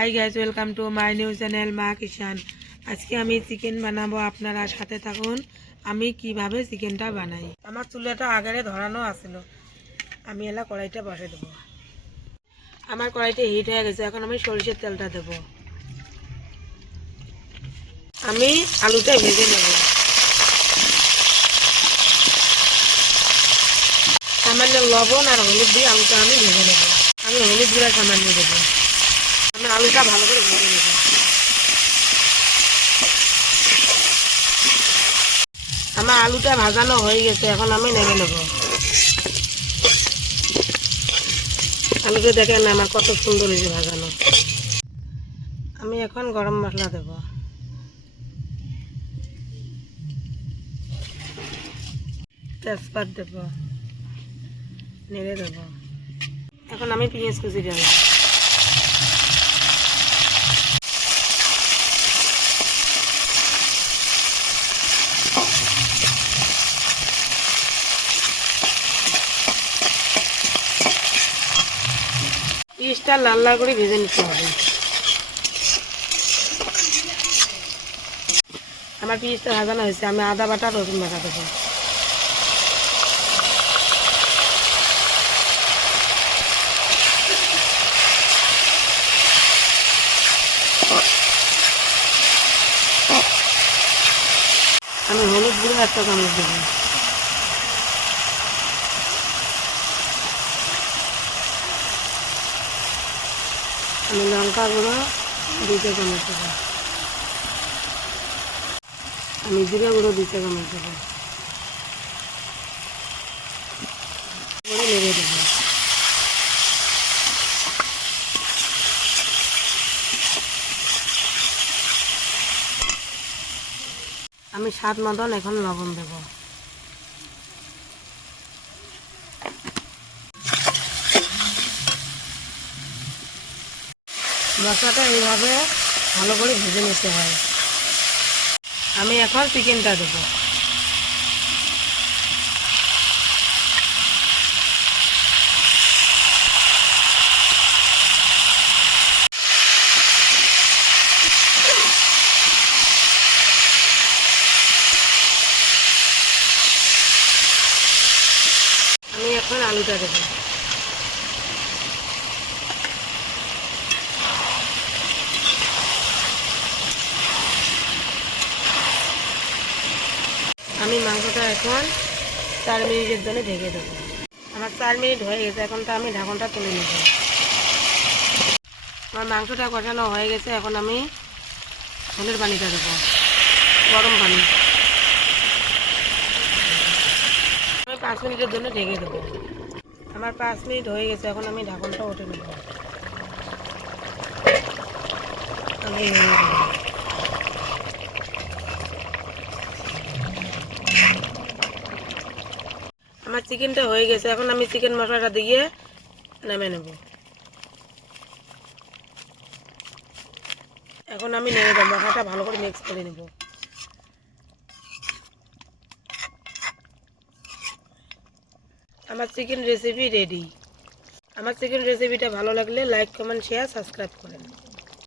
Hi guys, welcome to my new channel মা কিষান। আজকে আমি চিকেন বানাবো, আপনারা সাথে থাকুন আমি কিভাবে চিকেনটা বানাই। আমার চুলাটা আগে ধরানো আছিল, আমি এলা কড়াইটা বসে দেবো। আমার কড়াইটা হিট হয়ে গেছে, এখন আমি সরিষার তেলটা দেব। আমি আলুটা ভেজে নেব। সামান্য লবণ আর হলুদ দিয়ে আলুটা আমি ভেজে নেব। আমি হলুদ গুঁড়া সামান্য দেবো। আমি আলুটা ভালো করে ভেজে নেব। আমার আলুটা ভাজানো হয়ে গেছে, এখন আমি নেমে নেব। আলুটা দেখেন আমার কত সুন্দর হয়েছে ভাজানো। আমি এখন গরম মশলা দেব। তেজপাত দেব, নেড়ে দেব। এখন আমি পেঁয়াজ কুচি দেব। পিঁয়াজটা লাল লাল করে ভেজে নিতে হবে। আমার পিঁয়াজটা ভাজানো হয়েছে, আমি আদা বাটা রসুন বাটা দেবো। আমি হলুদ গুঁড়ো 1 চামচ দেবো। আমি লঙ্কা গুঁড়ো 2 চামচ দেবো। আমি জিরা গুঁড়ো 2 চামচ দেবো। নেড়ে দেবো। আমি স্বাদ মতন এখন লবণ দেব। মশলাটা এইভাবে ভালো করে ভেজে নিতে হয়। আমি এখন চিকেনটা দেব। আমি এখন আলুটা দেব। আমি মাংসটা এখন 4 মিনিটের জন্য ঢেকে দেবো। আমার 4 মিনিট হয়ে গেছে, এখন তো আমি ঢাকনটা তুলে নেব। আমার মাংসটা কষানো হয়ে গেছে, এখন আমি ঝোলের পানিটা দেবো, গরম পানি। আমি 5 মিনিটের জন্য ঢেকে দেবো। আমার 5 মিনিট হয়ে গেছে, এখন আমি ঢাকনটা উঠে নেব। আমার চিকেনটা হয়ে গেছে, এখন আমি চিকেন মশলাটা দিয়ে নামে নেব। এখন আমি নেড়ে দেবো, মশলাটা ভালো করে মিক্স করে নেব। আমার চিকেন রেসিপি রেডি। আমার চিকেন রেসিপিটা ভালো লাগলে লাইক, কমেন্ট, শেয়ার, সাবস্ক্রাইব করেন।